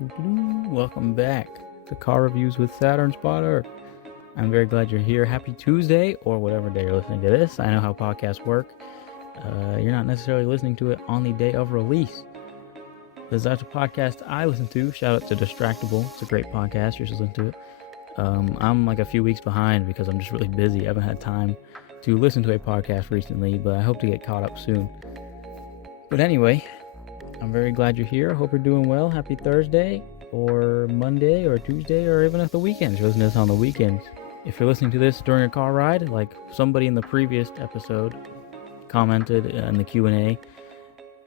Welcome back to Car Reviews with SaturnSpotter. I'm very glad you're here. Happy Tuesday, or whatever day you're listening to this. I know how podcasts work. You're not necessarily listening to it on the day of release. Because that's a podcast I listen to. Shout out to Distractable. It's a great podcast. You should listen to it. I'm like a few weeks behind because I'm just really busy. I haven't had time to listen to a podcast recently, but I hope to get caught up soon. But anyway, I'm very glad you're here. I hope you're doing well. Happy Thursday, or Monday, or Tuesday, or even at the weekends. You're listening to this on the weekends. If you're listening to this during a car ride, like somebody in the previous episode commented in the Q&A,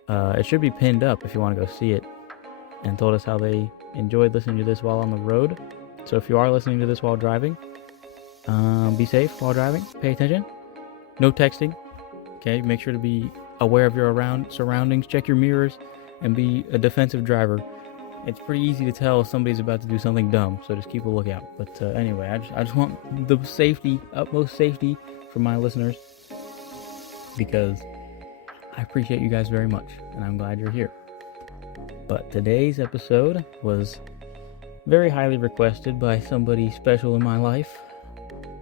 it should be pinned up if you want to go see it, and told us how they enjoyed listening to this while on the road. So if you are listening to this while driving, be safe while driving. Pay attention. No texting. Okay, make sure to be aware of your surroundings. Check your mirrors and be a defensive driver. It's pretty easy to tell if somebody's about to do something dumb, so just keep a lookout. But anyway, I just want the utmost safety for my listeners, because I appreciate you guys very much, and I'm glad you're here. But today's episode was very highly requested by somebody special in my life.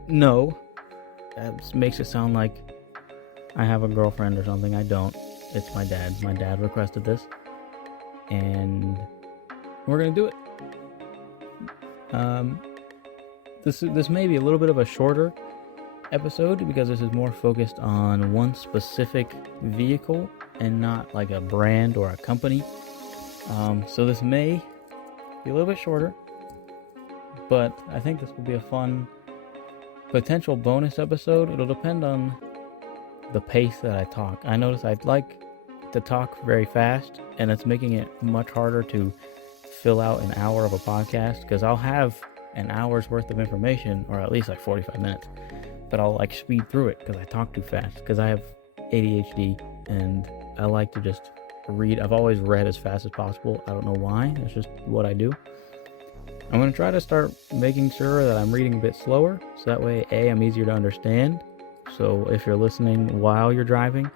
No, that makes it sound like I have a girlfriend or something. I don't. It's my dad. My dad requested this, and we're gonna do it. This may be a little bit of a shorter episode because this is more focused on one specific vehicle and not like a brand or a company. So this may be a little bit shorter, but I think this will be a fun potential bonus episode. It'll depend on the pace that I talk. I notice I'd like to talk very fast, and it's making it much harder to fill out an hour of a podcast, because I'll have an hour's worth of information, or at least like 45 minutes, but I'll like speed through it because I talk too fast, because I have ADHD and I like to just read. I've always read as fast as possible. I don't know why. It's just what I do. I'm going to try to start making sure that I'm reading a bit slower, so that way I'm easier to understand. So if you're listening while you're driving,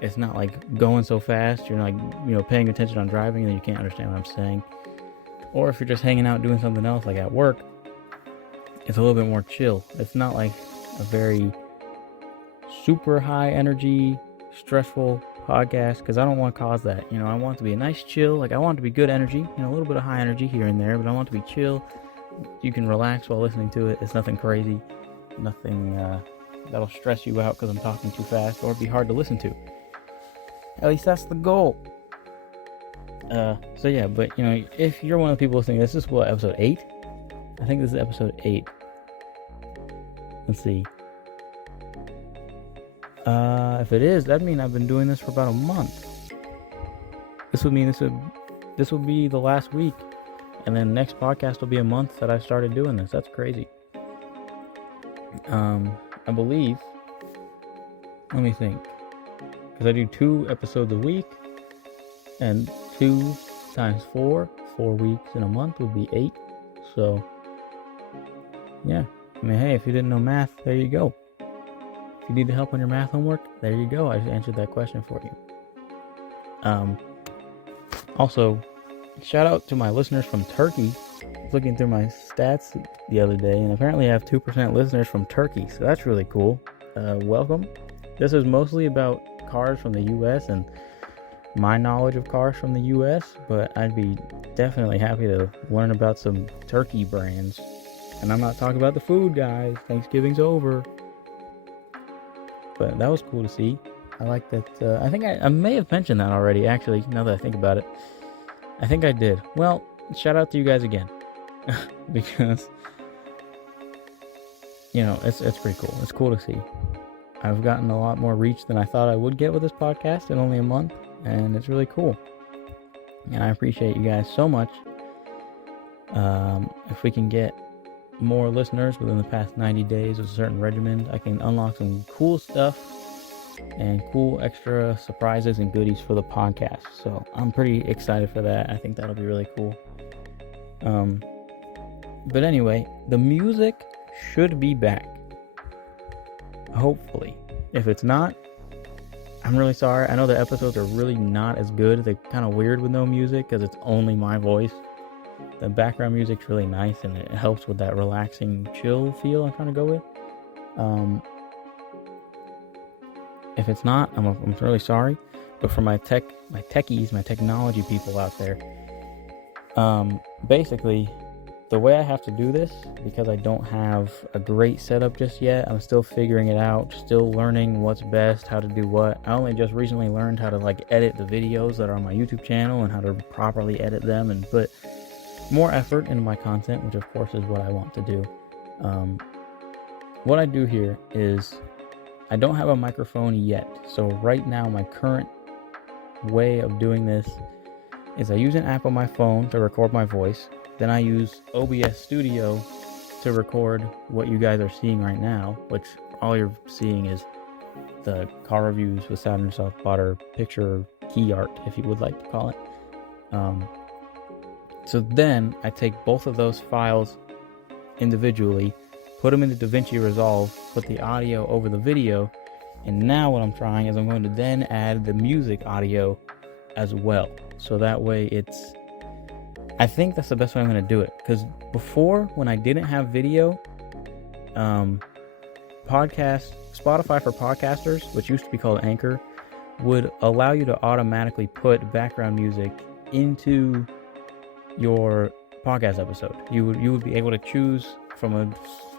it's not like going so fast you're like, paying attention on driving and you can't understand what I'm saying. Or if you're just hanging out doing something else, like at work, it's a little bit more chill. It's not like a very super high energy, stressful podcast, because I don't want to cause that. I want it to be a nice chill. Like, I want it to be good energy, a little bit of high energy here and there, but I want it to be chill. You can relax while listening to it. It's nothing crazy, nothing that'll stress you out because I'm talking too fast, or be hard to listen to. At least that's the goal. So yeah, but if you're one of the people listening, this is what, episode 8? I think this is episode 8. Let's see. If it is, that means I've been doing this for about a month. This would mean this would be the last week, and then next podcast will be a month that I started doing this. That's crazy. I believe. Let me think. Because I do 2 episodes a week, and 2 times 4 weeks in a month would be 8. So, yeah. Hey, if you didn't know math, there you go. If you need help on your math homework, there you go. I just answered that question for you. Also, shout out to my listeners from Turkey. I was looking through my stats the other day, and apparently I have 2% listeners from Turkey, so that's really cool. Welcome. This is mostly about cars from the U.S. and my knowledge of cars from the U.S., but I'd be definitely happy to learn about some Turkey brands. And I'm not talking about the food, guys. Thanksgiving's over. But that was cool to see. I like that. I think I may have mentioned that already, actually, now that I think about it. I think I did. Well, shout out to you guys again. Because, it's pretty cool. It's cool to see. I've gotten a lot more reach than I thought I would get with this podcast in only a month, and it's really cool. And I appreciate you guys so much. If we can get more listeners within the past 90 days of a certain regimen, I can unlock some cool stuff and cool extra surprises and goodies for the podcast. So I'm pretty excited for that. I think that'll be really cool. But anyway, the music should be back. Hopefully. If it's not, I'm really sorry. I know the episodes are really not as good. They're kind of weird with no music because it's only my voice. The background music's really nice, and it helps with that relaxing, chill feel I'm trying to go with. If it's not, I'm really sorry. But for my techies, my technology people out there, basically, the way I have to do this, because I don't have a great setup just yet, I'm still figuring it out, still learning what's best, how to do what. I only just recently learned how to edit the videos that are on my YouTube channel and how to properly edit them and put more effort into my content, which of course is what I want to do. What I do here is I don't have a microphone yet. So right now my current way of doing this is I use an app on my phone to record my voice. Then I use OBS Studio to record what you guys are seeing right now, which all you're seeing is the car reviews with SaturnSpotter picture key art, if you would like to call it. So then I take both of those files individually, put them into DaVinci Resolve, put the audio over the video, and now what I'm trying is I'm going to then add the music audio as well. So that way I think that's the best way I'm going to do it. Because before, when I didn't have video, Spotify for podcasters, which used to be called Anchor, would allow you to automatically put background music into your podcast episode. You would be able to choose from a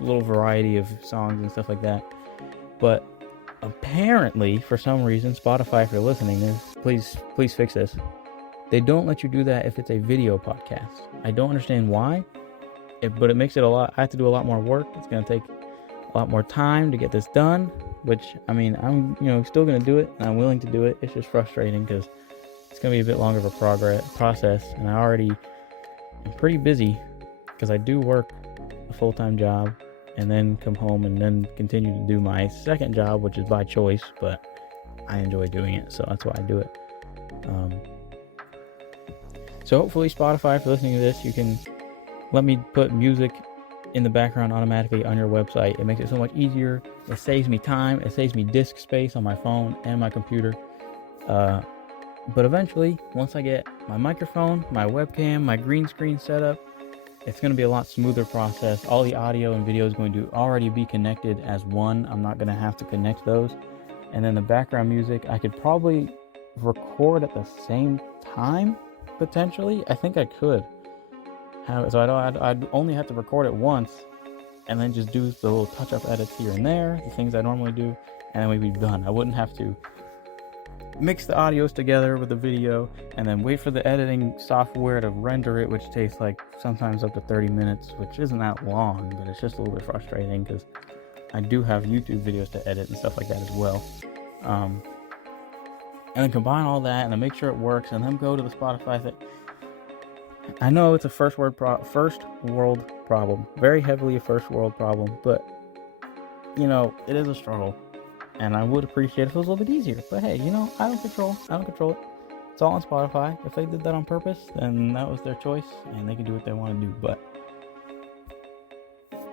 little variety of songs and stuff like that. But apparently, for some reason, Spotify, if you're listening, please fix this. They don't let you do that if it's a video podcast. I don't understand why, but it makes it I have to do a lot more work. It's going to take a lot more time to get this done, which, I mean, I'm still going to do it, and I'm willing to do it. It's just frustrating because it's going to be a bit longer of a process, and I'm pretty busy because I do work a full-time job and then come home and then continue to do my second job, which is by choice, but I enjoy doing it, so that's why I do it. So hopefully Spotify, if you're listening to this, you can let me put music in the background automatically on your website. It makes it so much easier. It saves me time. It saves me disk space on my phone and my computer. But eventually, once I get my microphone, my webcam, my green screen set up, it's going to be a lot smoother process. All the audio and video is going to already be connected as one. I'm not going to have to connect those. And then the background music, I could probably record at the same time, potentially. I think I could. I'd only have to record it once and then just do the little touch-up edits here and there, the things I normally do, and then we'd be done. I wouldn't have to mix the audios together with the video and then wait for the editing software to render it, which takes sometimes up to 30 minutes, which isn't that long, but it's just a little bit frustrating because I do have YouTube videos to edit and stuff like that as well. And then combine all that and then make sure it works and then go to the Spotify thing. I know it's a first world problem, very heavily a first world problem, but it is a struggle, and I would appreciate if it was a little bit easier. But hey, I don't control it. It's all on Spotify. If they did that on purpose, then that was their choice, and they can do what they want to do. But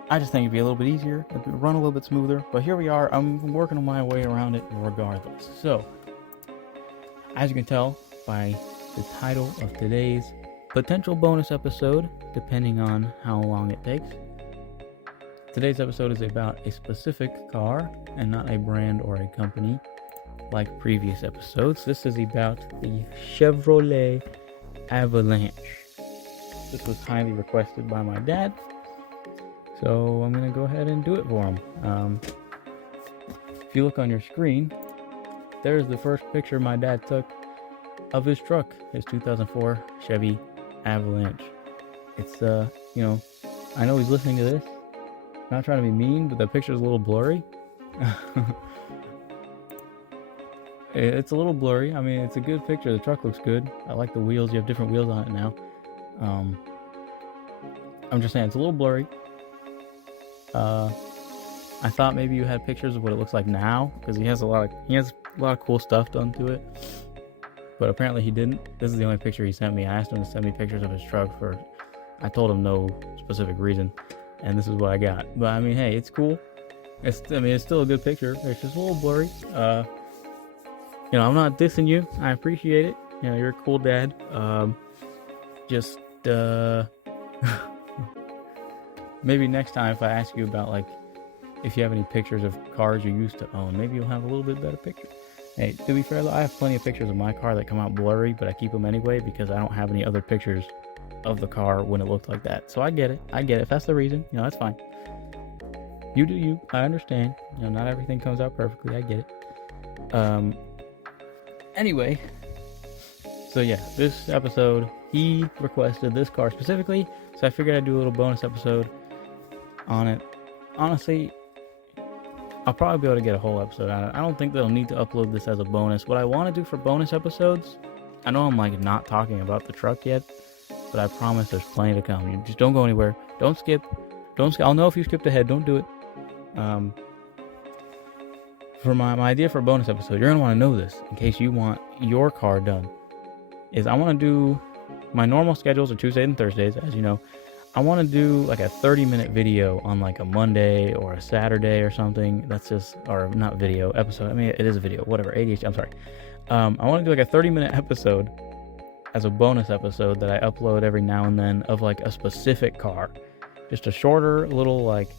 I just think it'd be a little bit easier, it'd run a little bit smoother. But here we are. I'm working my way around it regardless. So, as you can tell by the title of today's potential bonus episode, depending on how long it takes, today's episode is about a specific car and not a brand or a company like previous episodes. This is about the Chevrolet Avalanche. This was highly requested by my dad, so I'm going to go ahead and do it for him. If you look on your screen, there's the first picture my dad took of his truck, his 2004 Chevy Avalanche. It's I know he's listening to this. I'm not trying to be mean, but the picture's a little blurry. It's a little blurry. I mean, it's a good picture. The truck looks good. I like the wheels. You have different wheels on it now. I'm just saying it's a little blurry. I thought maybe you had pictures of what it looks like now, because he has a lot of cool stuff done to it. But apparently he didn't. This is the only picture he sent me. I asked him to send me pictures of his truck I told him no specific reason, and this is what I got. But I mean, hey, it's cool. It's still a good picture. It's just a little blurry. I'm not dissing you. I appreciate it. You're a cool dad. Maybe next time if I ask you about, like, if you have any pictures of cars you used to own, maybe you'll have a little bit better picture. Hey, to be fair though, I have plenty of pictures of my car that come out blurry, but I keep them anyway because I don't have any other pictures of the car when it looked like that. So I get it. If that's the reason, that's fine. You do you. I understand. Not everything comes out perfectly. I get it. Anyway, so yeah, this episode, he requested this car specifically, so I figured I'd do a little bonus episode on it. Honestly, I'll probably be able to get a whole episode out of it. I don't think they'll need to upload this as a bonus. What I want to do for bonus episodes, I know I'm like not talking about the truck yet, but I promise there's plenty to come. You just don't go anywhere. Don't skip. I'll know if you skipped ahead. Don't do it. For my idea for a bonus episode, you're going to want to know this in case you want your car done, is I want to do, my normal schedules are Tuesdays and Thursdays, as you know. I want to do like a 30-minute video on like a Monday or a Saturday or something. That's just, or not video, episode. I mean, it is a video, whatever, ADHD, I'm sorry. I want to do like a 30-minute episode as a bonus episode that I upload every now and then of like a specific car. Just a shorter little, like,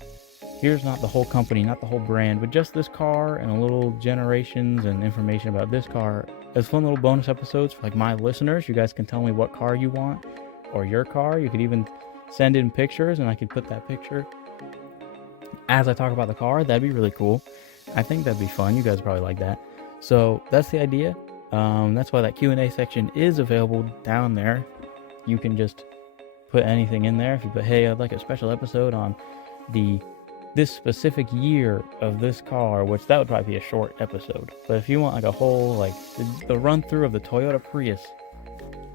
here's not the whole company, not the whole brand, but just this car and a little generations and information about this car. As fun little bonus episodes for like my listeners. You guys can tell me what car you want or your car. You could even send in pictures and I could put that picture as I talk about the car. That'd be really cool. I think that'd be fun. You guys probably like that. So that's the idea. That's why that Q&A section is available down there. You can just put anything in there. If you put, hey, I'd like a special episode on this specific year of this car, which that would probably be a short episode. But if you want like a whole, like the run through of the Toyota Prius,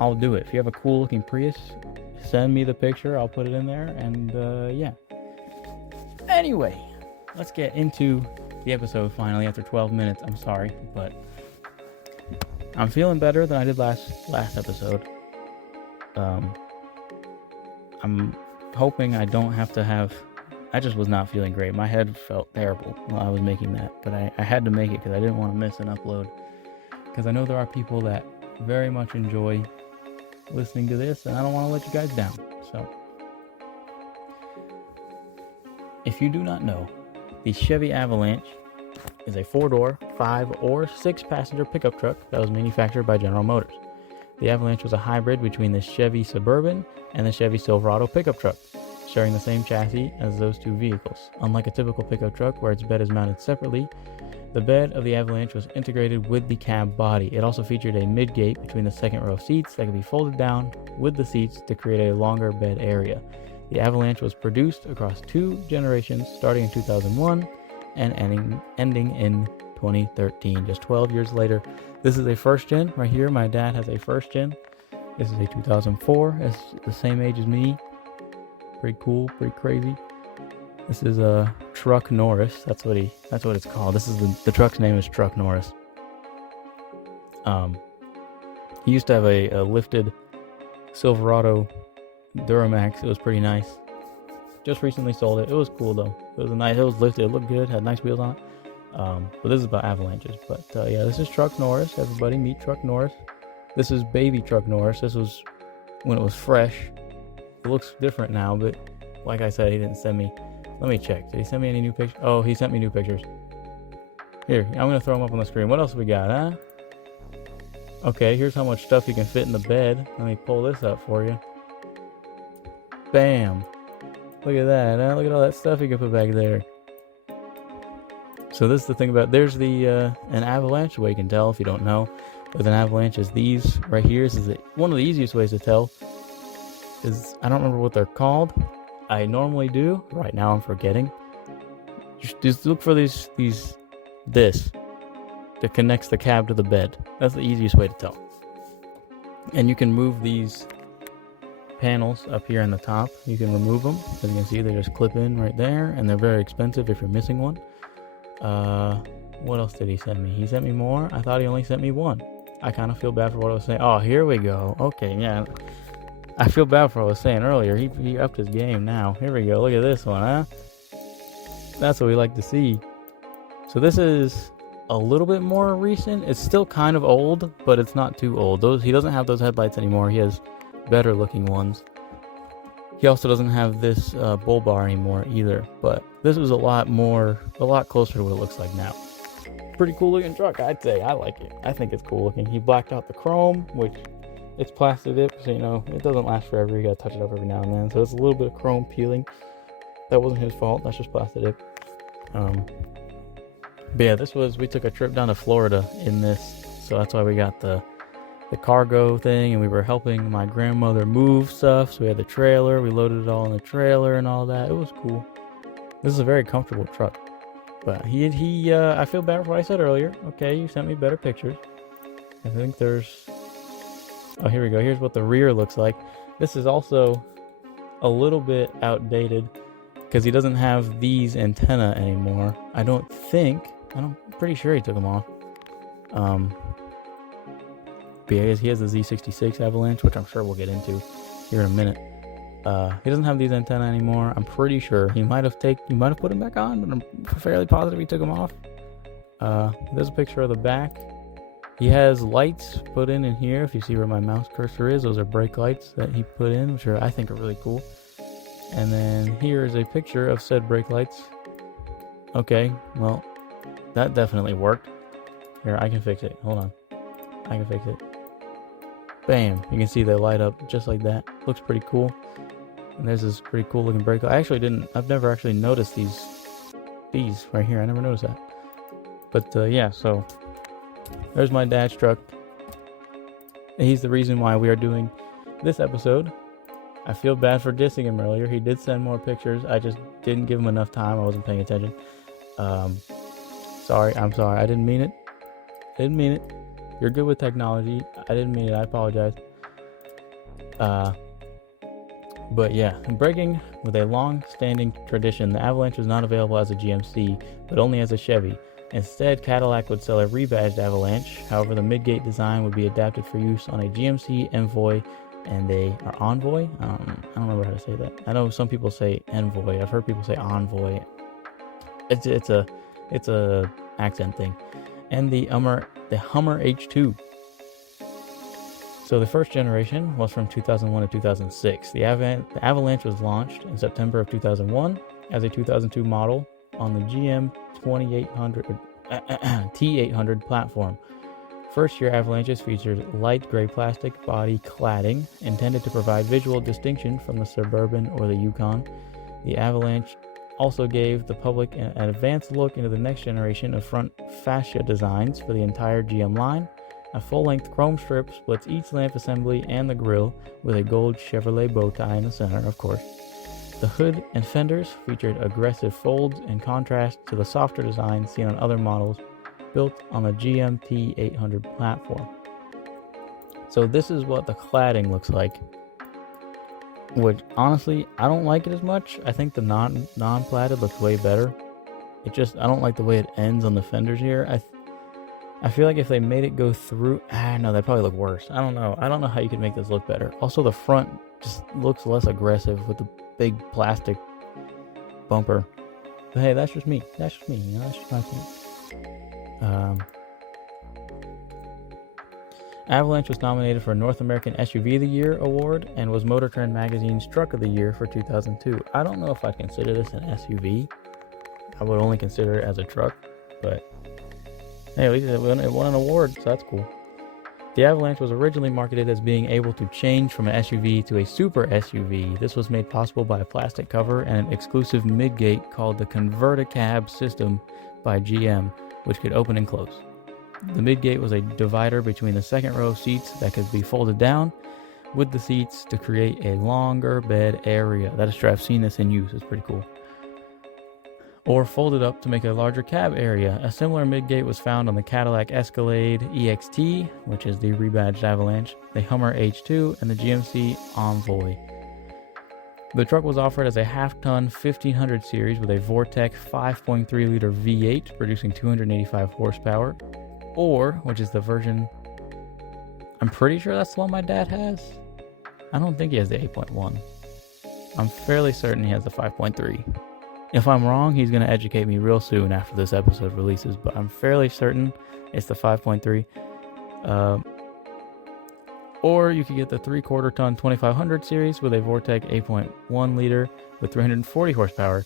I'll do it. If you have a cool looking Prius, send me the picture. I'll put it in there. And yeah. Anyway, let's get into the episode finally after 12 minutes. I'm sorry, but I'm feeling better than I did last episode. I'm hoping I don't have to have... I just was not feeling great. My head felt terrible while I was making that, but I had to make it because I didn't want to miss an upload. Because I know there are people that very much enjoy listening to this, and I don't want to let you guys down. So, if you do not know, the Chevy Avalanche is a 4-door, 5 or 6 passenger pickup truck that was manufactured by General Motors. The Avalanche was a hybrid between the Chevy Suburban and the Chevy Silverado pickup truck, sharing the same chassis as those two vehicles. Unlike a typical pickup truck where its bed is mounted separately, the bed of the Avalanche was integrated with the cab body. It also featured a midgate between the second row seats that could be folded down with the seats to create a longer bed area. The Avalanche was produced across 2 generations, starting in 2001 and ending in 2013, just 12 years later. This is a first gen right here. My dad has a first gen. This is a 2004. It's the same age as me. Pretty cool, pretty crazy. This is a Truck Norris. That's what it's called. This is the truck's name is Truck Norris. He used to have a lifted Silverado Duramax. It was pretty nice. Just recently sold it. It was cool though. It was lifted. It looked good. Had nice wheels on it. But this is about Avalanches. But yeah, this is Truck Norris. Everybody meet Truck Norris. This is baby Truck Norris. This was when it was fresh. It looks different now, but like I said, he didn't send me. Let me check. Did he send me any new pictures? Oh, he sent me new pictures. Here, I'm going to throw them up on the screen. What else we got, huh? Okay, here's how much stuff you can fit in the bed. Let me pull this up for you. Bam. Look at that, huh? Look at all that stuff you can put back there. So this is the thing about, there's the an Avalanche, the way you can tell if you don't know. With an Avalanche is these right here. This is one of the easiest ways to tell. Is I don't remember what they're called. I normally do. Right now I'm forgetting. Just look for this that connects the cab to the bed. That's the easiest way to tell. And you can move these panels up here on the top. You can remove them. As you can see, they just clip in right there, and they're very expensive if you're missing one. What else did he send me? He sent me more. I thought he only sent me one. I kind of feel bad for what I was saying. Oh, here we go. Okay, yeah. I feel bad for what I was saying earlier. He upped his game now. Here we go. Look at this one, huh? That's what we like to see. So this is a little bit more recent. It's still kind of old, but it's not too old. He doesn't have those headlights anymore. He has better looking ones. He also doesn't have this bull bar anymore either, but this is a lot closer to what it looks like now. Pretty cool looking truck, I'd say. I like it. I think it's cool looking. He blacked out the chrome, which it's plastic dip, so it doesn't last forever. You gotta touch it up every now and then. So it's a little bit of chrome peeling. That wasn't his fault. That's just plastic dip. But yeah, we took a trip down to Florida in this, so that's why we got the cargo thing, and we were helping my grandmother move stuff. So we had the trailer. We loaded it all in the trailer and all that. It was cool. This is a very comfortable truck. But I feel bad for what I said earlier. Okay, you sent me better pictures. I think there's... Oh, here we go. Here's what the rear looks like. This is also a little bit outdated because he doesn't have these antenna anymore. I'm pretty sure he took them off. But yeah, he has the Z66 Avalanche, which I'm sure we'll get into here in a minute. He doesn't have these antenna anymore. I'm pretty sure he might have put them back on, but I'm fairly positive he took them off. There's a picture of the back. He has lights put in here. If you see where my mouse cursor is, those are brake lights that he put in, which I think are really cool. And then here is a picture of said brake lights. Okay, well, that definitely worked. Here, I can fix it. Hold on. I can fix it. Bam! You can see they light up just like that. Looks pretty cool. And there's this pretty cool looking brake light. I've never actually noticed these right here. I never noticed that. But yeah, so there's my dad's truck. He's the reason why we are doing this episode. I feel bad for dissing him earlier. He did send more pictures. I just didn't give him enough time. I wasn't paying attention. Sorry. I'm sorry. I didn't mean it. You're good with technology. I didn't mean it. I apologize. But yeah, breaking with a long-standing tradition, the Avalanche was not available as a GMC, but only as a Chevy. Instead, Cadillac would sell a rebadged Avalanche. However, the midgate design would be adapted for use on a GMC Envoy and Envoy. I don't remember how to say that. I know some people say Envoy. I've heard people say Envoy. It's a accent thing. And the Hummer H2. So the first generation was from 2001 to 2006. The Avalanche was launched in September of 2001 as a 2002 model on the GM 2800 T800 platform. First-year Avalanches featured light gray plastic body cladding intended to provide visual distinction from the Suburban or the Yukon. The Avalanche also gave the public an advanced look into the next generation of front fascia designs for the entire GM line. A full-length chrome strip splits each lamp assembly and the grille with a gold Chevrolet bow tie in the center, of course. The hood and fenders featured aggressive folds in contrast to the softer design seen on other models built on the GM T800 platform. So this is what the cladding looks like, which honestly, I don't like it as much. I think the non-platted looks way better. I don't like the way it ends on the fenders here. I feel like if they made it go through, no, that'd probably look worse. I don't know how you could make this look better. Also, the front just looks less aggressive with the big plastic bumper. But hey, that's just me. That's just my opinion. Avalanche was nominated for a North American SUV of the Year award and was Motor Trend Magazine's Truck of the Year for 2002. I don't know if I'd consider this an SUV. I would only consider it as a truck, but hey, at least it won an award, so that's cool. The Avalanche was originally marketed as being able to change from an SUV to a super SUV. This was made possible by a plastic cover and an exclusive midgate called the Converticab system by GM, which could open and close. The midgate was a divider between the second row of seats that could be folded down with the seats to create a longer bed area. That is true. I've seen this in use. It's pretty cool. Or folded up to make a larger cab area. A similar midgate was found on the Cadillac Escalade EXT, which is the rebadged Avalanche, the Hummer H2, and the GMC Envoy. The truck was offered as a half-ton 1500 series with a Vortec 5.3-liter V8 producing 285 horsepower, or, which is the version, I'm pretty sure that's the one my dad has. I don't think he has the 8.1. I'm fairly certain he has the 5.3. If I'm wrong, he's going to educate me real soon after this episode releases, but I'm fairly certain it's the 5.3. Or you could get the 3/4 ton 2500 series with a Vortec 8.1 liter with 340 horsepower.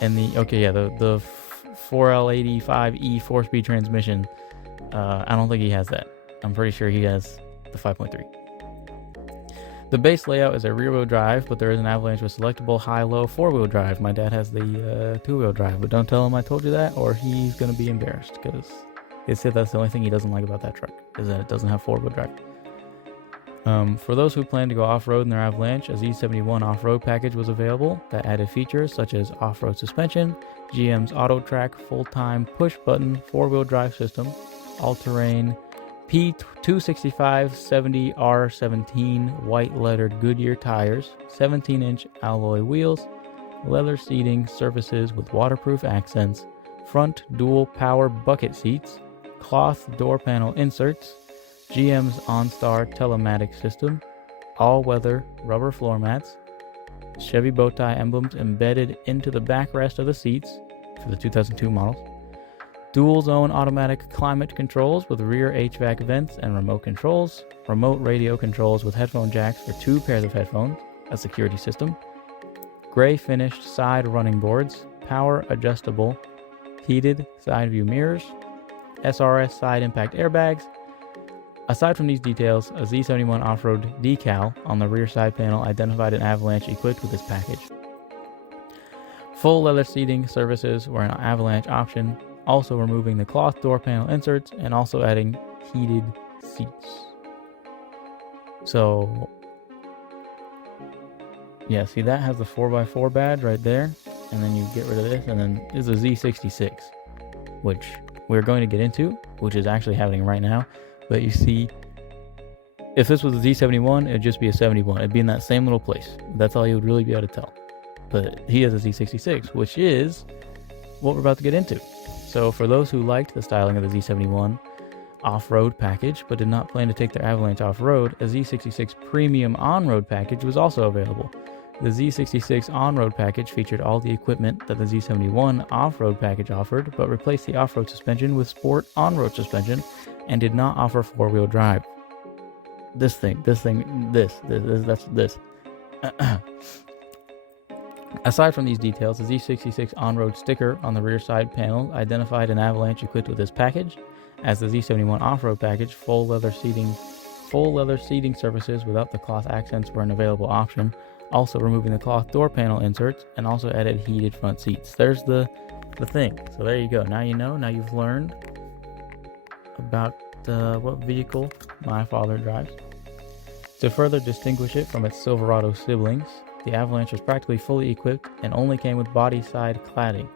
And the 4L85E 4-speed transmission. I don't think he has that. I'm pretty sure he has the 5.3. The base layout is a rear-wheel drive, but there is an Avalanche with selectable high-low 4-wheel drive. My dad has the 2-wheel drive, but don't tell him I told you that, or he's going to be embarrassed, because he said that's the only thing he doesn't like about that truck, is that it doesn't have 4-wheel drive. For those who plan to go off-road in their Avalanche, a Z71 off-road package was available that added features such as off-road suspension, GM's Auto-Track full-time push-button 4-wheel drive system, all-terrain P265/70R17 white-lettered Goodyear tires, 17-inch alloy wheels, leather seating surfaces with waterproof accents, front dual power bucket seats, cloth door panel inserts, GM's OnStar telematic system, all-weather rubber floor mats, Chevy bowtie emblems embedded into the backrest of the seats for the 2002 models, dual-zone automatic climate controls with rear HVAC vents and remote controls, remote radio controls with headphone jacks for 2 pairs of headphones, a security system, gray-finished side running boards, power-adjustable heated side-view mirrors, SRS side impact airbags. Aside from these details, a Z71 off-road decal on the rear side panel identified an Avalanche equipped with this package. Full leather seating surfaces were an Avalanche option, also removing the cloth door panel inserts and also adding heated seats. So, yeah, see that has the 4x4 badge right there, and then you get rid of this, and then this is a Z66, which we're going to get into, which is actually happening right now. But you see, if this was a Z71, it'd just be a 71. It'd be in that same little place. That's all you would really be able to tell. But he has a Z66, which is what we're about to get into. So for those who liked the styling of the Z71 off-road package, but did not plan to take their Avalanche off-road, a Z66 Premium on-road package was also available. The Z66 on-road package featured all the equipment that the Z71 off-road package offered, but replaced the off-road suspension with sport on-road suspension and did not offer 4-wheel drive. This. Aside from these details, the Z66 on-road sticker on the rear side panel identified an Avalanche equipped with this package, as the Z71 off-road package, full leather seating surfaces without the cloth accents were an available option, also removing the cloth door panel inserts, and also added heated front seats. There's the thing. So there you go. Now you know. Now you've learned about what vehicle my father drives. To further distinguish it from its Silverado siblings, the Avalanche was practically fully equipped and only came with body side cladding.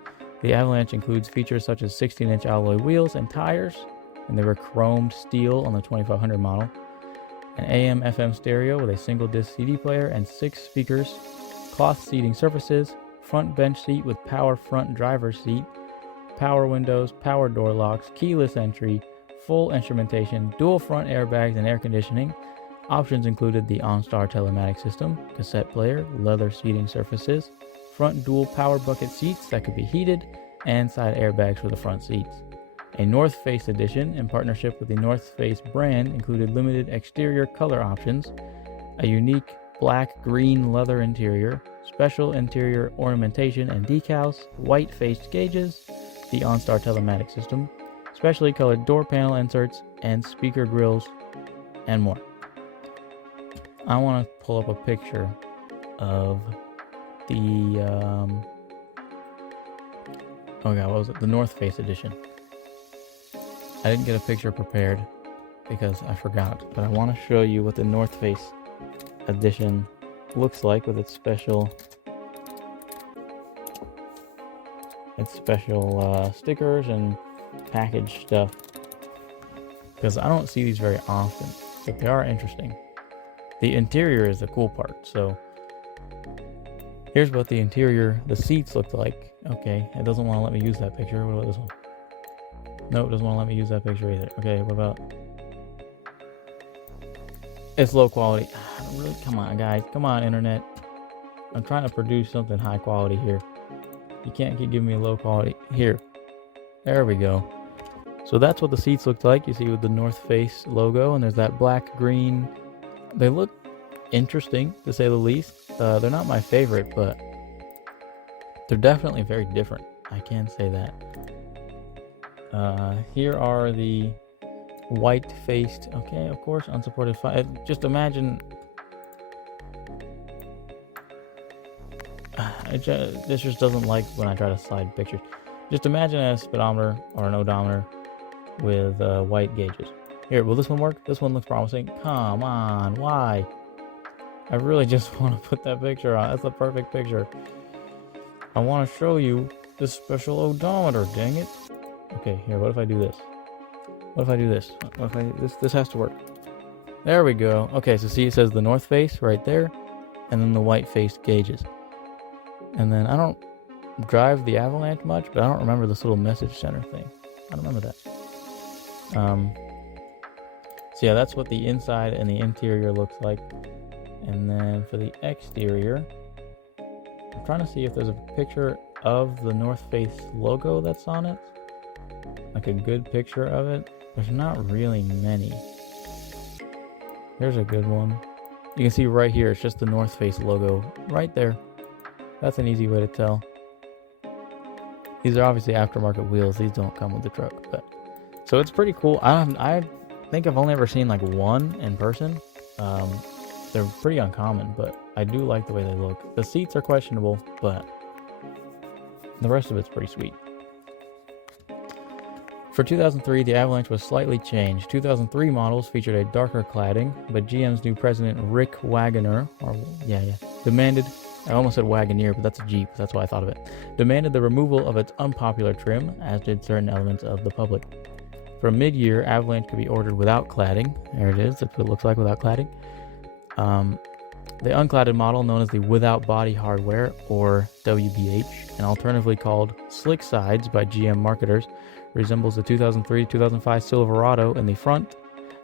The Avalanche includes features such as 16-inch alloy wheels and tires, and they were chromed steel on the 2500 model, an AM/FM stereo with a single disc CD player and 6 speakers, cloth seating surfaces, front bench seat with power front driver's seat, power windows, power door locks, keyless entry, full instrumentation, dual front airbags and air conditioning. Options included the OnStar telematic system, cassette player, leather seating surfaces, front dual power bucket seats that could be heated, and side airbags for the front seats. A North Face edition in partnership with the North Face brand included limited exterior color options, a unique black-green leather interior, special interior ornamentation and decals, white-faced gauges, the OnStar telematic system, specially colored door panel inserts, and speaker grills, and more. I want to pull up a picture of the, the North Face edition. I didn't get a picture prepared because I forgot, but I want to show you what the North Face edition looks like with its special stickers and package stuff, because I don't see these very often, but they are interesting. The interior is the cool part. So here's what the seats looked like. Okay, it doesn't want to let me use that picture. What about this one? Nope, doesn't want to let me use that picture either. Okay, what about? It's low quality. Really? Come on, guys. Come on, internet. I'm trying to produce something high quality here. You can't keep giving me low quality. Here. There we go. So that's what the seats looked like. You see with the North Face logo, and there's that black-green They look interesting, to say the least. They're not my favorite, but they're definitely very different. I can say that. Here are the white-faced, okay, of course, unsupported. Just imagine, this just doesn't like when I try to slide pictures. Just imagine a speedometer or an odometer with white gauges. Here, will this one work? This one looks promising. Come on, why? I really just want to put that picture on. That's the perfect picture. I want to show you this special odometer, dang it. Okay, here, what if I do this? What if I do this? What if I do this? This has to work. There we go. Okay, so see, it says the north face right there, and then the white face gauges. And then I don't drive the Avalanche much, but I don't remember this little message center thing. I don't remember that. So yeah, that's what the inside and the interior looks like. And then for the exterior, I'm trying to see if there's a picture of the North Face logo that's on it. Like a good picture of it. There's not really many. There's a good one. You can see right here, it's just the North Face logo right there. That's an easy way to tell. These are obviously aftermarket wheels. These don't come with the truck, but so it's pretty cool. I think I've only ever seen like one in person. They're pretty uncommon, but I do like the way they look. The seats are questionable, but the rest of it's pretty sweet. For 2003, the Avalanche was slightly changed. 2003 models featured a darker cladding, but GM's new president, Rick Wagoner, demanded, I almost said Wagoneer, but that's a Jeep, that's why I thought of it, demanded the removal of its unpopular trim, as did certain elements of the public. From mid-year, Avalanche could be ordered without cladding. There it is, that's what it looks like without cladding. The uncladded model, known as the Without Body Hardware, or WBH, and alternatively called Slick Sides by GM marketers, resembles the 2003-2005 Silverado in the front,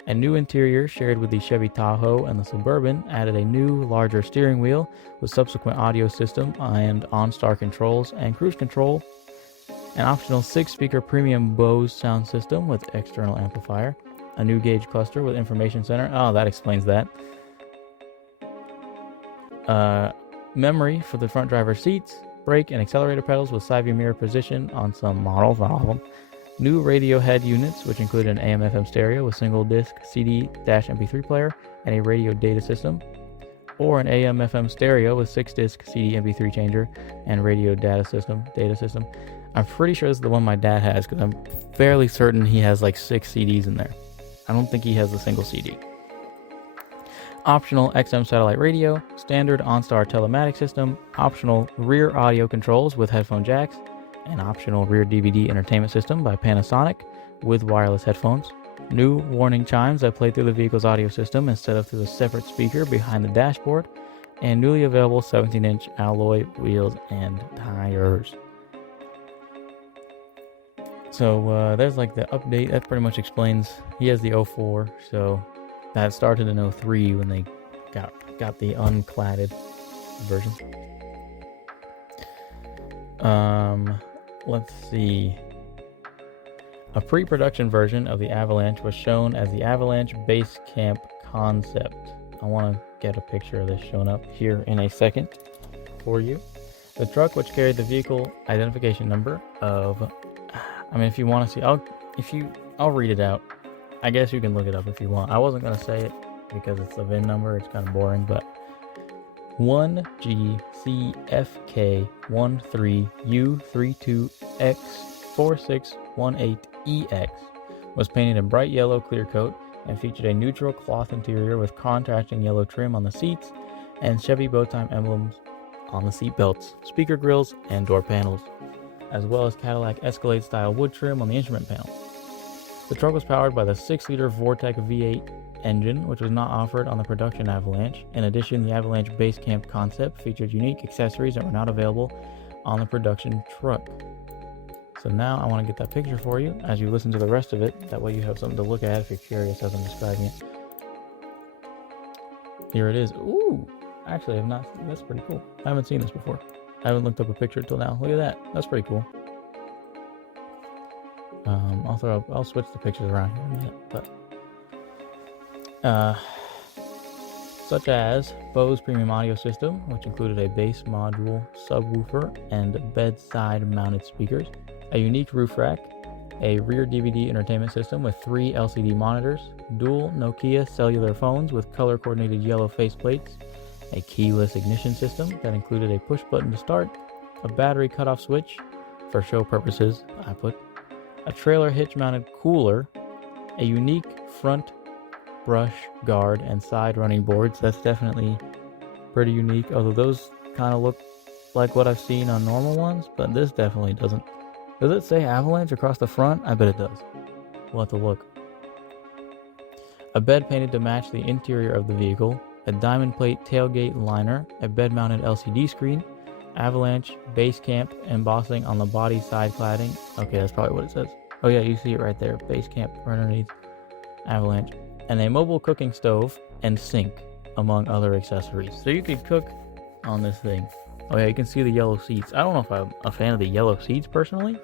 and new interior shared with the Chevy Tahoe and the Suburban added a new, larger steering wheel with subsequent audio system and OnStar controls and cruise control, an optional 6-speaker premium Bose sound system with external amplifier, a new gauge cluster with information center. Oh, that explains that. Memory for the front driver's seats, brake and accelerator pedals with side view mirror position on some models, not all of them. New radio head units, which include an AM/FM stereo with single disc CD-MP3 player and a radio data system, or an AM/FM stereo with 6-disc CD-MP3 changer and radio data system. I'm pretty sure this is the one my dad has because I'm fairly certain he has like 6 CDs in there. I don't think he has a single CD. Optional XM satellite radio, standard OnStar telematic system, optional rear audio controls with headphone jacks, an optional rear DVD entertainment system by Panasonic with wireless headphones, new warning chimes that play through the vehicle's audio system instead of through a separate speaker behind the dashboard, and newly available 17-inch alloy wheels and tires. So there's like the update. That pretty much explains. He has the 04, so that started in 03 when they got the uncladded version. Let's see. A pre-production version of the Avalanche was shown as the Avalanche Base Camp Concept. I want to get a picture of this shown up here in a second for you. The truck, which carried the vehicle identification number of, if you want to see, I'll read it out. I guess you can look it up if you want. I wasn't going to say it because it's a VIN number. It's kind of boring, but 1GCFK13U32X4618EX was painted in bright yellow clear coat and featured a neutral cloth interior with contrasting yellow trim on the seats and Chevy Bowtime emblems on the seat belts, speaker grills, and door panels, as well as Cadillac Escalade style wood trim on the instrument panel. The truck was powered by the 6-liter Vortec V8 engine, which was not offered on the production Avalanche. In addition, the Avalanche Base Camp Concept featured unique accessories that were not available on the production truck. So now I want to get that picture for you as you listen to the rest of it. That way you have something to look at if you're curious as I'm describing it. Here it is. Ooh, actually I've not, that's pretty cool. I haven't seen this before. I haven't looked up a picture until now. Look at that. That's pretty cool. I'll switch the pictures around here in a minute, but such as Bose premium audio system, which included a bass module, subwoofer, and bedside mounted speakers, a unique roof rack, a rear DVD entertainment system with 3 LCD monitors, dual Nokia cellular phones with color coordinated yellow faceplates, a keyless ignition system that included a push button to start, a battery cutoff switch, for show purposes, I put, a trailer hitch mounted cooler, a unique front brush guard and side running boards. That's definitely pretty unique, although those kind of look like what I've seen on normal ones, but this definitely doesn't. Does it say Avalanche across the front? I bet it does. We'll have to look. A bed painted to match the interior of the vehicle, a diamond plate tailgate liner, a bed mounted LCD screen, Avalanche base camp embossing on the body side cladding. Okay, that's probably what it says. Oh yeah, you see it right there. Base camp right underneath Avalanche. And a mobile cooking stove and sink, among other accessories. So you could cook on this thing. Oh yeah, you can see the yellow seats. I don't know if I'm a fan of the yellow seats personally,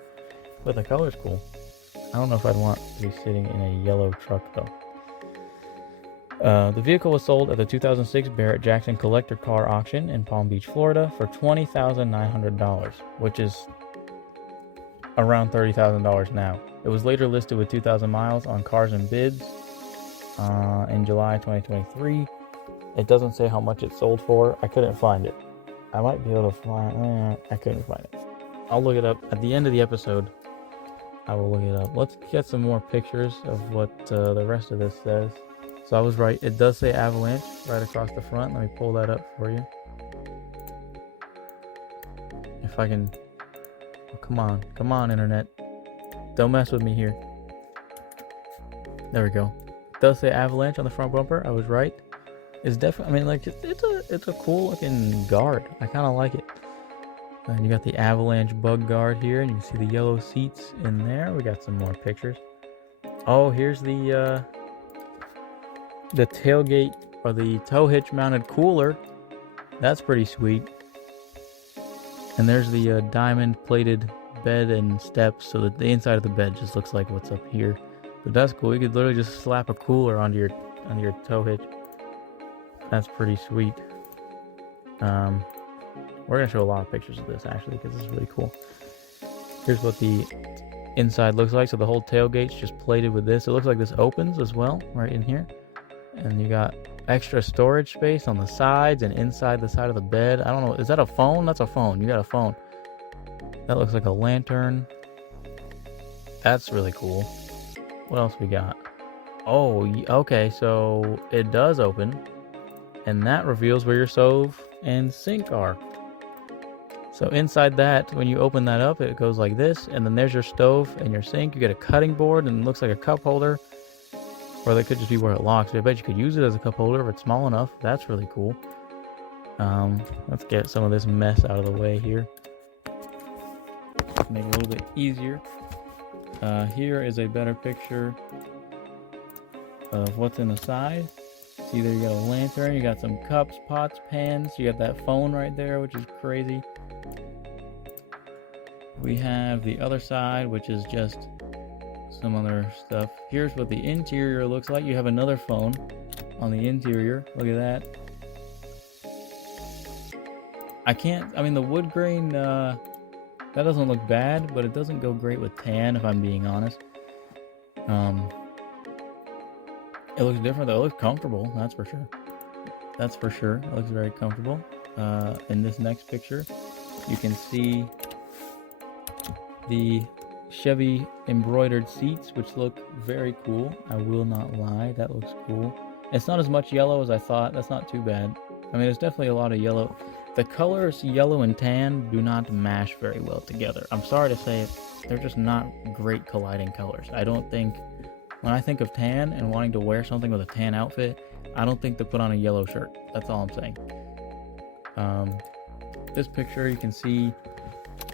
but the color's cool. I don't know if I'd want to be sitting in a yellow truck though. The vehicle was sold at the 2006 Barrett-Jackson collector car auction in Palm Beach, Florida for $20,900, which is around $30,000 now. It was later listed with 2,000 miles on Cars and Bids in July 2023. It doesn't say how much it sold for. I couldn't find it. I might be able to find I couldn't find it. I'll look it up at the end of the episode. I will look it up. Let's get some more pictures of what the rest of this says. So I was right. It does say Avalanche right across the front. Let me pull that up for you. If I can. Oh, come on. Come on, internet. Don't mess with me here. There we go. It does say Avalanche on the front bumper. I was right. It's definitely, I mean, like, it's a cool looking guard. I kind of like it. And you got the Avalanche bug guard here, and you can see the yellow seats in there. We got some more pictures. Oh, here's the tailgate or the tow hitch mounted cooler. That's pretty sweet. And there's the diamond plated bed and steps, so that the inside of the bed just looks like what's up here. But that's cool. You could literally just slap a cooler onto your tow hitch. That's pretty sweet. We're gonna show a lot of pictures of this actually because this is really cool. Here's what the inside looks like. So the whole tailgate's just plated with this. It looks like this opens as well right in here. And you got extra storage space on the sides and inside the side of the bed. I don't know. Is that a phone? That's a phone. You got a phone. That looks like a lantern. That's really cool. What else we got? Oh, okay. So it does open. And that reveals where your stove and sink are. So inside that, when you open that up, it goes like this. And then there's your stove and your sink. You get a cutting board and it looks like a cup holder. Or that could just be where it locks. I bet you could use it as a cup holder if it's small enough. That's really cool. Let's get some of this mess out of the way here. Make it a little bit easier. Here is a better picture of what's in the side. See there, you got a lantern, you got some cups, pots, pans, you got that phone right there, which is crazy. We have the other side, which is just some other stuff. Here's what the interior looks like. You have another phone on the interior. Look at that. I mean, the wood grain, that doesn't look bad, but it doesn't go great with tan, if I'm being honest. It looks different though. It looks comfortable, that's for sure. That's for sure. It looks very comfortable. In this next picture, you can see the Chevy embroidered seats, which look very cool. I will not lie, that looks cool. It's not as much yellow as I thought. That's not too bad. I mean, there's definitely a lot of yellow. The colors yellow and tan do not mash very well together. I'm sorry to say it. They're just not great colliding colors. I don't think, when I think of tan and wanting to wear something with a tan outfit, I don't think to put on a yellow shirt. That's all I'm saying. This picture, you can see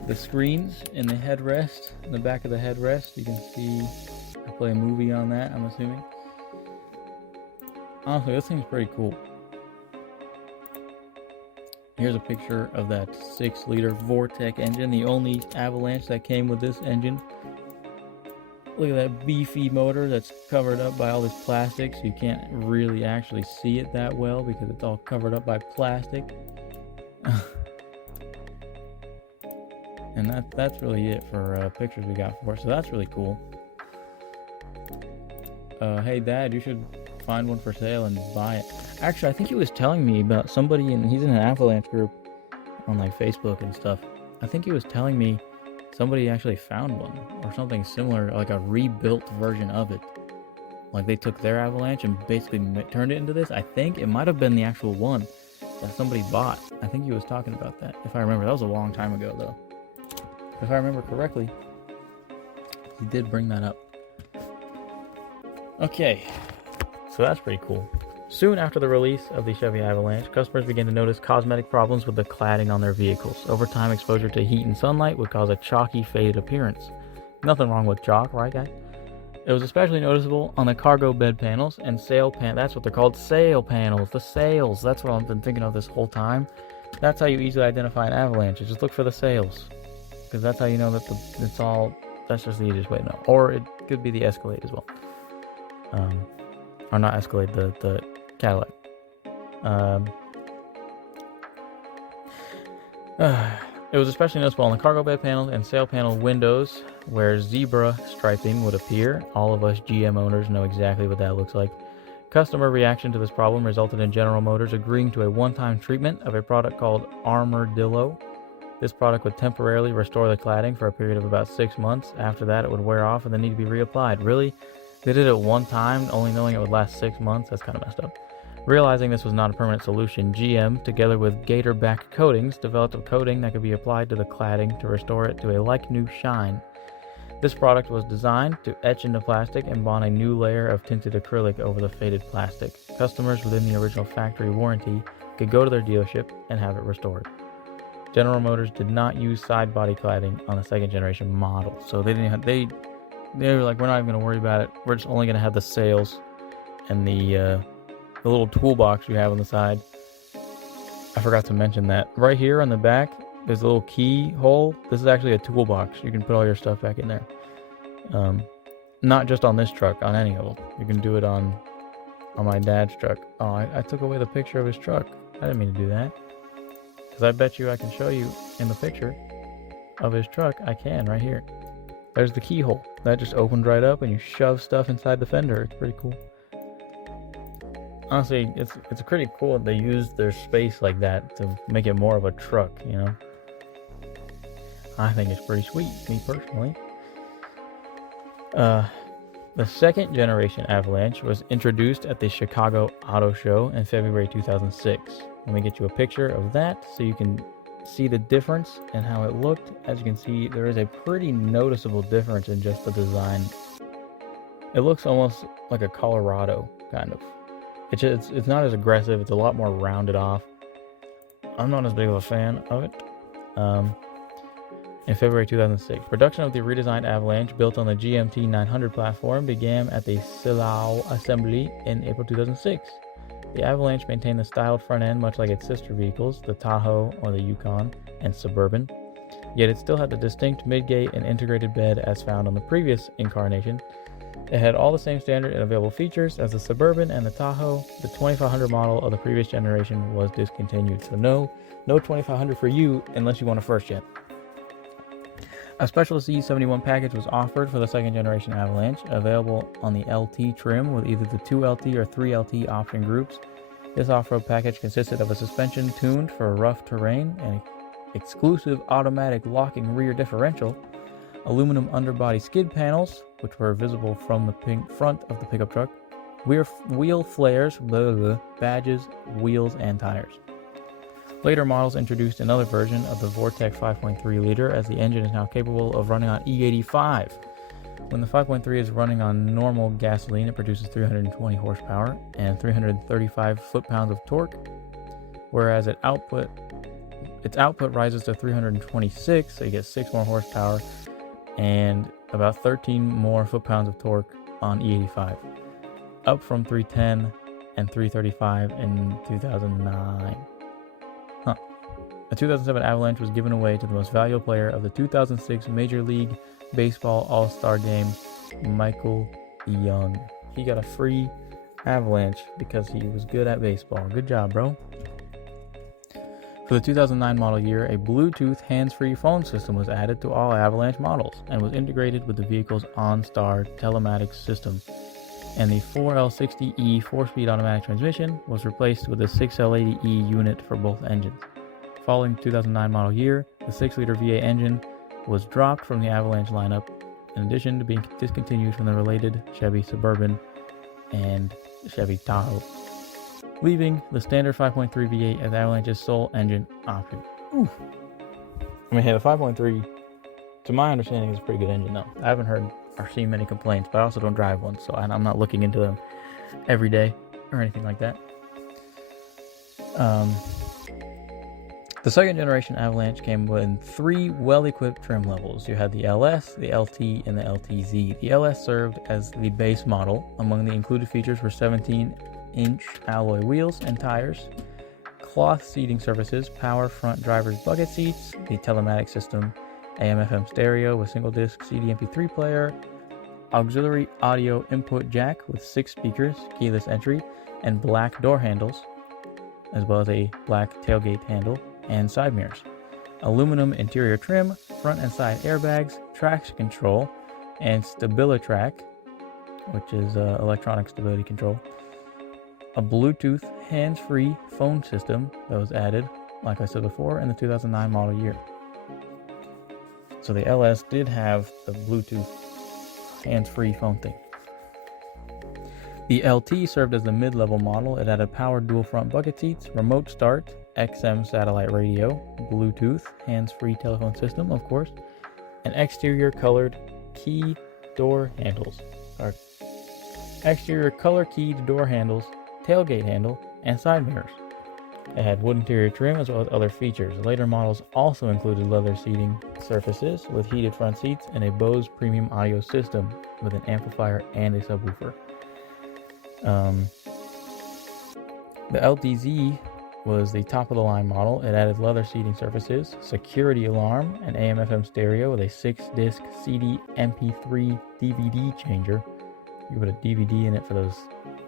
the screens in the headrest, in the back of the headrest. You can see I play a movie on that, I'm assuming. Honestly, this thing's pretty cool. Here's a picture of that 6-liter Vortec engine, the only Avalanche that came with this engine. Look at that beefy motor that's covered up by all this plastic, so you can't really actually see it that well because it's all covered up by plastic. And that's really it for pictures we got for it, so that's really cool. Hey Dad, you should find one for sale and buy it. Actually, I think he was telling me about somebody, and he's in an Avalanche group on like Facebook and stuff. I think he was telling me somebody actually found one or something similar, like a rebuilt version of it. Like they took their Avalanche and basically turned it into this. I think it might have been the actual one that somebody bought. I think he was talking about that, if I remember. That was a long time ago though. If I remember correctly, he did bring that up. Okay, so that's pretty cool. Soon after the release of the Chevy Avalanche, customers began to notice cosmetic problems with the cladding on their vehicles. Over time, exposure to heat and sunlight would cause a chalky, faded appearance. Nothing wrong with chalk, right guys? It was especially noticeable on the cargo bed panels and sail pan. That's what they're called, sail panels. The sails. That's what I've been thinking of this whole time. That's how you easily identify an Avalanche. Just look for the sails, because that's how you know that it's all. That's just the easiest way to know. Or it could be the Escalade as well. Or not Escalade, the Cadillac. It was especially noticeable on the cargo bed panels and sail panel windows where zebra striping would appear. All of us GM owners know exactly what that looks like. Customer reaction to this problem resulted in General Motors agreeing to a one-time treatment of a product called Armadillo. This product would temporarily restore the cladding for a period of about 6 months. After that, it would wear off and then need to be reapplied. Really? They did it one time, only knowing it would last 6 months? That's kind of messed up. Realizing this was not a permanent solution, GM, together with Gatorback Coatings, developed a coating that could be applied to the cladding to restore it to a like-new shine. This product was designed to etch into plastic and bond a new layer of tinted acrylic over the faded plastic. Customers within the original factory warranty could go to their dealership and have it restored. General Motors did not use side body cladding on the second generation model, so they were like, we're not even going to worry about it. We're just only going to have the sails and the little toolbox you have on the side. I forgot to mention that. Right here on the back, there's a little keyhole. This is actually a toolbox. You can put all your stuff back in there. Not just on this truck, on any of them. You can do it on my dad's truck. Oh, I took away the picture of his truck. I didn't mean to do that. Because I bet you I can show you in the picture of his truck. I can, right here. There's the keyhole. That just opened right up and you shove stuff inside the fender. It's pretty cool. Honestly, it's pretty cool that they use their space like that to make it more of a truck, you know? I think it's pretty sweet, me personally. The second generation Avalanche was introduced at the Chicago Auto Show in February 2006. Let me get you a picture of that so you can see the difference and how it looked. As you can see, there is a pretty noticeable difference in just the design. It looks almost like a Colorado, kind of. It's not as aggressive. It's a lot more rounded off. I'm not as big of a fan of it. In February 2006, production of the redesigned Avalanche, built on the GMT 900 platform, began at the Silao assembly in April 2006. The Avalanche maintained the styled front end much like its sister vehicles, the Tahoe or the Yukon and Suburban, yet it still had the distinct midgate and integrated bed as found on the previous incarnation. It had all the same standard and available features as the Suburban and the Tahoe. The 2500 model of the previous generation was discontinued, so no 2500 for you unless you want a first gen. A special C71 package was offered for the second generation Avalanche, available on the LT trim with either the 2LT or 3LT option groups. This off-road package consisted of a suspension tuned for rough terrain, an exclusive automatic locking rear differential, aluminum underbody skid panels, which were visible from the front of the pickup truck, wheel flares, badges, wheels, and tires. Later models introduced another version of the Vortec 5.3 liter, as the engine is now capable of running on E85. When the 5.3 is running on normal gasoline, it produces 320 horsepower and 335 foot-pounds of torque, whereas its output rises to 326, so you get 6 more horsepower and about 13 more foot-pounds of torque on E85, up from 310 and 335 in 2009. The 2007 Avalanche was given away to the most valuable player of the 2006 Major League Baseball All-Star Game Michael Young. He got a free Avalanche because he was good at baseball. Good job, bro. For the 2009 model year, a Bluetooth hands-free phone system was added to all Avalanche models and was integrated with the vehicle's OnStar telematics system. And the 4L60E 4-speed automatic transmission was replaced with a 6L80E unit for both engines. Following the 2009 model year, the 6-liter V8 engine was dropped from the Avalanche lineup, in addition to being discontinued from the related Chevy Suburban and Chevy Tahoe, leaving the standard 5.3 V8 as Avalanche's sole engine option. Oof. I mean, hey, the 5.3, to my understanding, is a pretty good engine, though. I haven't heard or seen many complaints, but I also don't drive one, so I'm not looking into them every day or anything like that. The second generation Avalanche came with 3 well-equipped trim levels. You had the LS, the LT, and the LTZ. The LS served as the base model. Among the included features were 17-inch alloy wheels and tires, cloth seating surfaces, power front driver's bucket seats, the telematic system, AM/FM stereo with single-disc CD/MP3 player, auxiliary audio input jack with 6 speakers, keyless entry, and black door handles, as well as a black tailgate handle and side mirrors. Aluminum interior trim, front and side airbags, traction control, and StabiliTrak, which is electronic stability control. A Bluetooth hands-free phone system that was added, like I said before, in the 2009 model year. So the LS did have the Bluetooth hands-free phone thing. The LT served as the mid-level model. It had a powered dual front bucket seats, remote start, XM satellite radio, Bluetooth, hands-free telephone system, of course, and exterior colored key door handles, or exterior color keyed door handles, tailgate handle, and side mirrors. It had wood interior trim as well as other features. Later models also included leather seating surfaces with heated front seats and a Bose premium audio system with an amplifier and a subwoofer. The LTZ was the top of the line model. It added leather seating surfaces, security alarm, an AM/FM stereo with a 6-disc CD/MP3 DVD changer. You put a DVD in it for those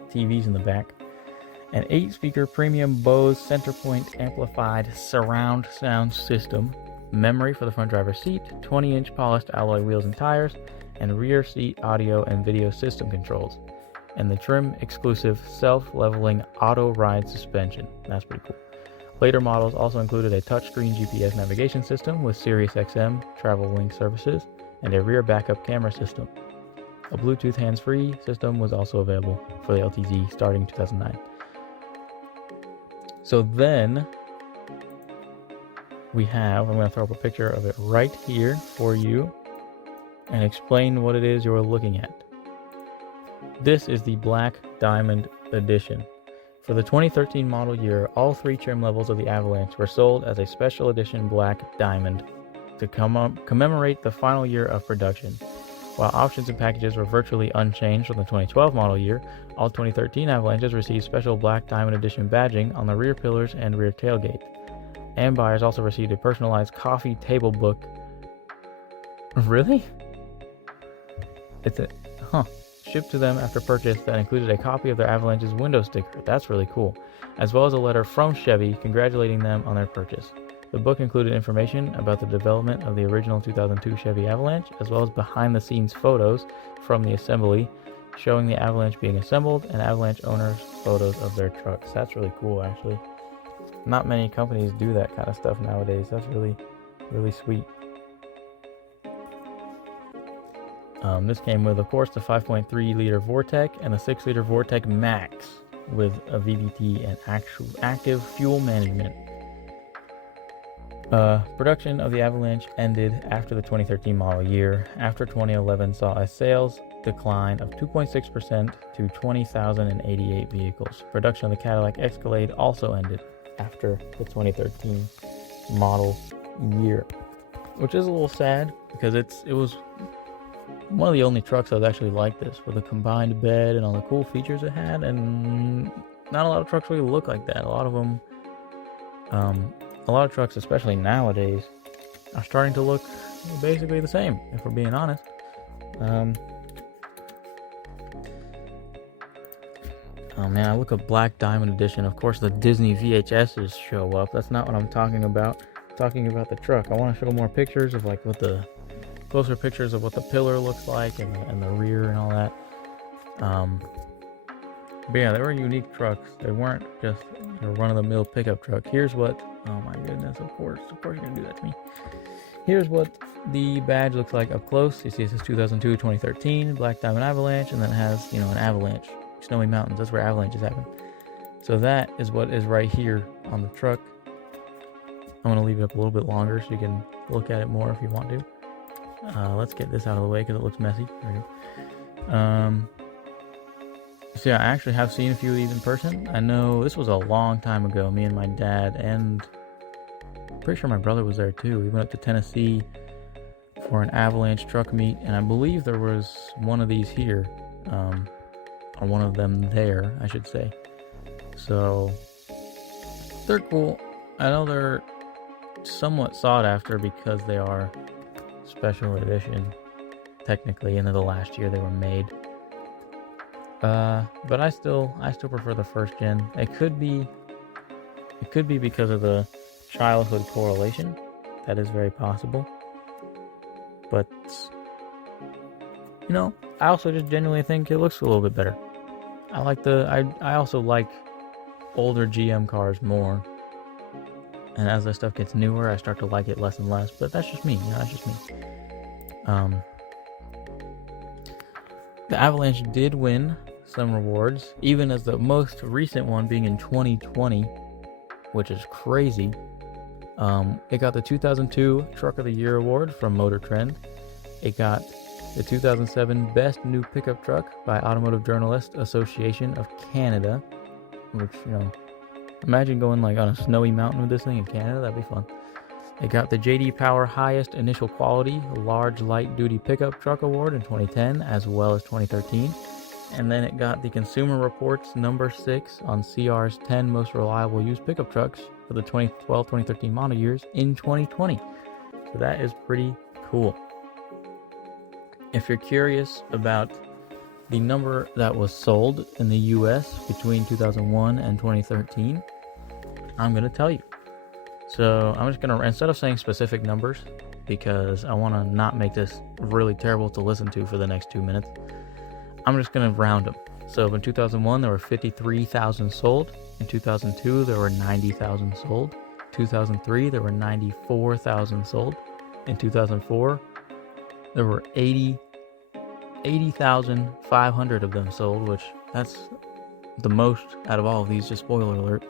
TVs in the back. An 8-speaker premium Bose Centerpoint amplified surround sound system, memory for the front driver's seat, 20-inch polished alloy wheels and tires, and rear seat audio and video system controls, and the trim-exclusive self-leveling auto-ride suspension. That's pretty cool. Later models also included a touchscreen GPS navigation system with SiriusXM travel link services and a rear backup camera system. A Bluetooth hands-free system was also available for the LTZ starting in 2009. So then we have, I'm going to throw up a picture of it right here for you and explain what it is you're looking at. This is the Black Diamond Edition. For the 2013 model year, all 3 trim levels of the Avalanche were sold as a special edition Black Diamond to commemorate the final year of production. While options and packages were virtually unchanged from the 2012 model year, all 2013 Avalanches received special Black Diamond Edition badging on the rear pillars and rear tailgate. And buyers also received a personalized coffee table book. Really? Shipped to them after purchase that included a copy of their Avalanche's window sticker. That's really cool. As well as a letter from Chevy congratulating them on their purchase. The book included information about the development of the original 2002 Chevy Avalanche, as well as behind-the-scenes photos from the assembly, showing the Avalanche being assembled and Avalanche owners' photos of their trucks. That's really cool, actually. Not many companies do that kind of stuff nowadays. That's really, really sweet. This came with, of course, the 5.3-liter Vortec and the 6-liter Vortec Max with a VVT and active fuel management. Production of the Avalanche ended after the 2013 model year, after 2011 saw a sales decline of 2.6% to 20,088 vehicles. Production of the Cadillac Escalade also ended after the 2013 model year, which is a little sad because it was one of the only trucks that was actually like this, with a combined bed and all the cool features it had, and not a lot of trucks really look like that. A lot of trucks, especially nowadays, are starting to look basically the same, if we're being honest. Oh man, I look up Black Diamond Edition. Of course, the Disney VHSs show up. That's not what I'm talking about. I'm talking about the truck. I want to show more pictures of like closer pictures of what the pillar looks like and the rear and all that. But yeah, they were unique trucks. They weren't just a run-of-the-mill pickup truck. Here's what, oh my goodness, of course you're gonna do that to me. Here's what the badge looks like up close. You see it says 2002, 2013, Black Diamond Avalanche, and then it has, an avalanche, snowy mountains. That's where avalanches happen. So that is what is right here on the truck. I'm gonna leave it up a little bit longer so you can look at it more if you want to. Let's get this out of the way because it looks messy. There we go. So yeah, I actually have seen a few of these in person. I know this was a long time ago. Me and my dad, and pretty sure my brother was there too. We went up to Tennessee for an Avalanche truck meet, and I believe there was one of these here, or one of them there, I should say. So they're cool. I know they're somewhat sought after because they are special edition, technically, and they're the last year they were made. But I still prefer the first gen. It could be because of the childhood correlation. That is very possible. But I also just genuinely think it looks a little bit better. I also like older GM cars more. And as that stuff gets newer, I start to like it less and less. But that's just me. That's just me. The Avalanche did win some rewards, even as the most recent one being in 2020, which is crazy. It got the 2002 Truck of the Year award from Motor Trend. It got the 2007 Best New Pickup Truck by Automotive Journalists Association of Canada, which, imagine going like on a snowy mountain with this thing in Canada. That'd be fun. It got the J.D. Power Highest Initial Quality Large Light Duty Pickup Truck Award in 2010 as well as 2013. And then it got the Consumer Reports number 6 on CR's 10 most reliable used pickup trucks for the 2012-2013 model years in 2020. So that is pretty cool. If you're curious about the number that was sold in the US between 2001 and 2013, I'm going to tell you. So I'm just going to, instead of saying specific numbers, because I want to not make this really terrible to listen to for the next 2 minutes, I'm just going to round them. So in 2001, there were 53,000 sold. In 2002, there were 90,000 sold. 2003, there were 94,000 sold. In 2004, there were 80,500 of them sold, which that's the most out of all of these, just spoiler alert.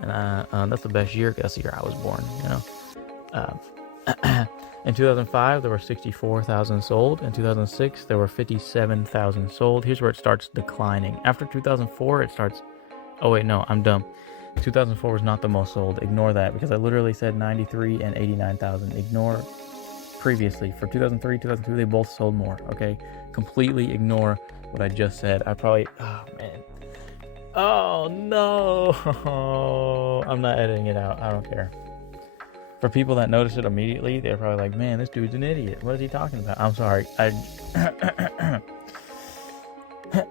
And that's the best year, because that's the year I was born, In 2005, there were 64,000 sold. In 2006, there were 57,000 sold. Here's where it starts declining. After 2004, it starts... Oh, wait, no, I'm dumb. 2004 was not the most sold. Ignore that, because I literally said 93 and 89,000. Ignore previously. For 2003, 2002, they both sold more, okay? Completely ignore what I just said. I probably... Oh, man. Oh, no. I'm not editing it out. I don't care. For people that notice it immediately, they're probably like, man, this dude's an idiot. What is he talking about? I'm sorry.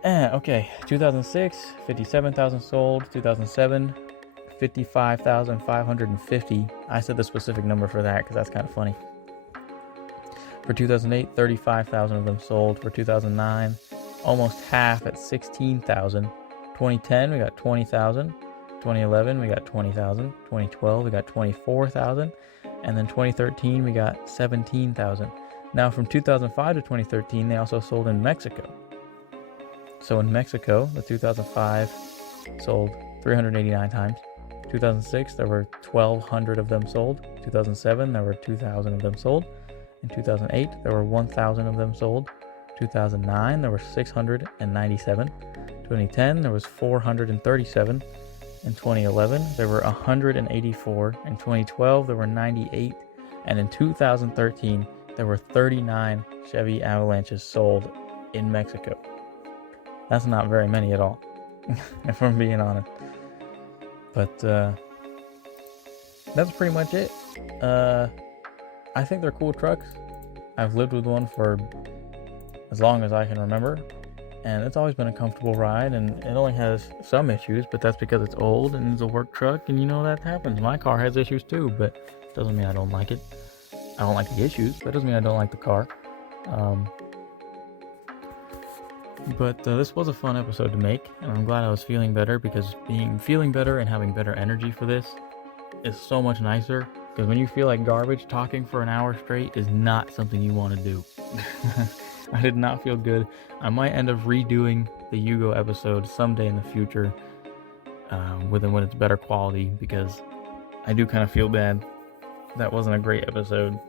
Okay, 2006, 57,000 sold. 2007, 55,550. I said the specific number for that because that's kind of funny. For 2008, 35,000 of them sold. For 2009, almost half at 16,000. 2010, we got 20,000. 2011, we got 20,000. 2012, we got 24,000. And then 2013, we got 17,000. Now, from 2005 to 2013, they also sold in Mexico. So in Mexico, the 2005 sold 389 times. 2006, there were 1,200 of them sold. 2007, there were 2,000 of them sold. In 2008, there were 1,000 of them sold. 2009, there were 697. 2010, there was 437. In 2011, there were 184. In 2012, there were 98. And in 2013, there were 39 Chevy Avalanches sold in Mexico. That's not very many at all, if I'm being honest. But that's pretty much it. I think they're cool trucks. I've lived with one for as long as I can remember. and it's always been a comfortable ride, and it only has some issues, but that's because it's old and it's a work truck, and that happens. My car has issues too, but it doesn't mean I don't like it. I don't like the issues, but it doesn't mean I don't like the car. But this was a fun episode to make, and I'm glad I was feeling better, because feeling better and having better energy for this is so much nicer. Because when you feel like garbage, talking for an hour straight is not something you want to do. I did not feel good. I might end up redoing the Hugo episode someday in the future, when it's better quality, because I do kind of feel bad. That wasn't a great episode.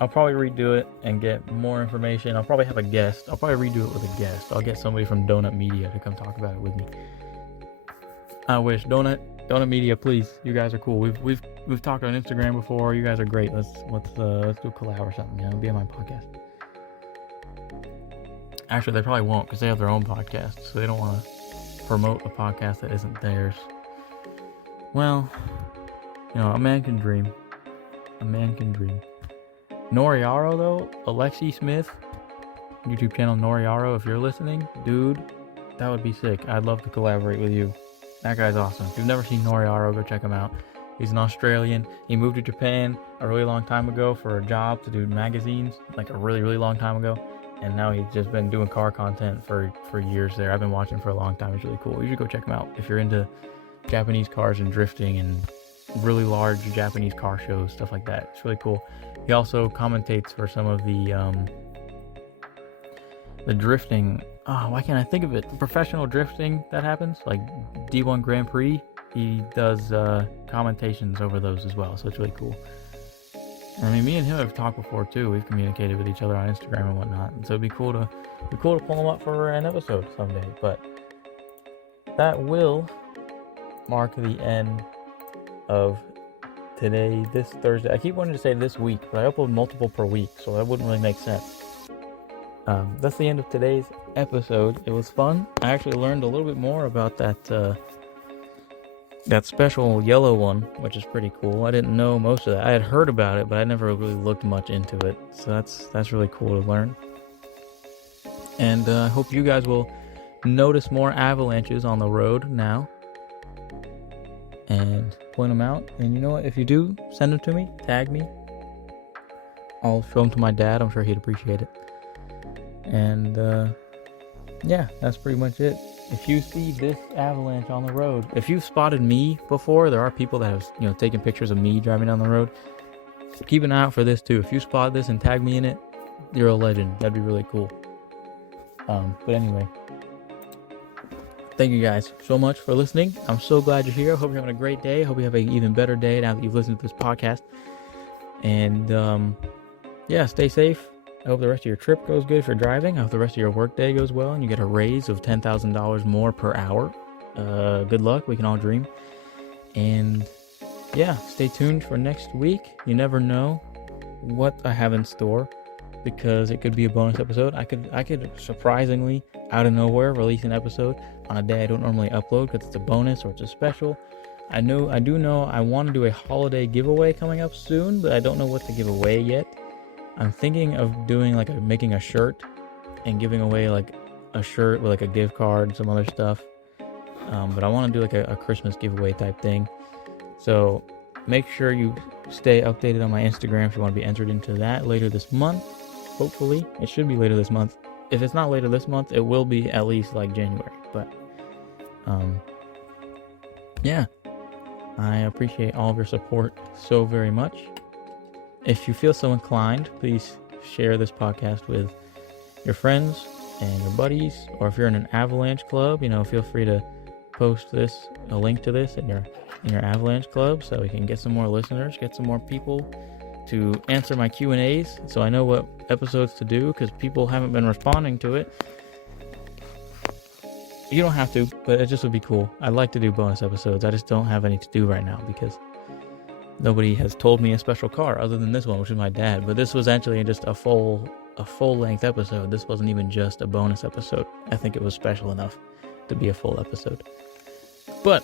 I'll probably redo it and get more information. I'll probably have a guest. I'll probably redo it with a guest. I'll get somebody from Donut Media to come talk about it with me. I wish. Donut Media, please. You guys are cool. We've talked on Instagram before. You guys are great. Let's do a collab or something. Be on my podcast. Actually, they probably won't, because they have their own podcast, so they don't want to promote a podcast that isn't theirs. Well, a man can dream. A man can dream. Noriaro, though, Alexi Smith, YouTube channel Noriaro, if you're listening, dude, that would be sick. I'd love to collaborate with you. That guy's awesome. If you've never seen Noriaro, go check him out. He's an Australian. He moved to Japan a really long time ago for a job to do magazines, like a really, really long time ago. And now he's just been doing car content for years there. I've been watching for a long time. He's really cool. You should go check him out if you're into Japanese cars and drifting and really large Japanese car shows, stuff like that. It's really cool. He also commentates for some of the drifting. Oh, why can't I think of it? The professional drifting that happens, like D1 Grand Prix. He does commentations over those as well, so it's really cool. And me and him have talked before too. We've communicated with each other on Instagram and whatnot, and so it'd be cool to pull him up for an episode someday. But that will mark the end of today, this Thursday. I keep wanting to say this week, but I upload multiple per week, so that wouldn't really make sense. That's the end of today's episode. It was fun. I actually learned a little bit more about that special yellow one, which is pretty cool. I didn't know most of that. I had heard about it, but I never really looked much into it. So that's really cool to learn. And I hope you guys will notice more avalanches on the road now and point them out. And you know what? If you do, send them to me. Tag me. I'll show them to my dad. I'm sure he'd appreciate it. And yeah, that's pretty much it. If you see this avalanche on the road, if you've spotted me before, there are people that have, taken pictures of me driving down the road. Keep an eye out for this too. If you spot this and tag me in it, you're a legend. That'd be really cool. But anyway, thank you guys so much for listening. I'm so glad you're here. I hope you're having a great day. I hope you have an even better day now that you've listened to this podcast. And yeah, stay safe. I hope the rest of your trip goes good if you're driving. I hope the rest of your work day goes well and you get a raise of $10,000 more per hour. Good luck. We can all dream. And yeah, stay tuned for next week. You never know what I have in store, because it could be a bonus episode. I could surprisingly, out of nowhere, release an episode on a day I don't normally upload because it's a bonus or it's a special. I do know I want to do a holiday giveaway coming up soon, but I don't know what to give away yet. I'm thinking of doing making a shirt and giving away a shirt with a gift card and some other stuff. But I want to do a Christmas giveaway type thing. So make sure you stay updated on my Instagram if you want to be entered into that later this month. Hopefully, it should be later this month. If it's not later this month, it will be at least January. But yeah, I appreciate all of your support so very much. If you feel so inclined, please share this podcast with your friends and your buddies, or if you're in an Avalanche club, feel free to post a link to this in your Avalanche club, so we can get some more listeners, get some more people to answer my Q&As, so I know what episodes to do, because people haven't been responding to it. You don't have to, but it just would be cool. I'd like to do bonus episodes. I just don't have any to do right now, because nobody has told me a special car other than this one, which is my dad. But this was actually just a full length episode. This wasn't even just a bonus episode. I think it was special enough to be a full episode. But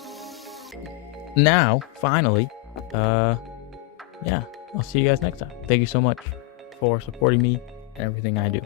now, finally, yeah, I'll see you guys next time. Thank you so much for supporting me and everything I do.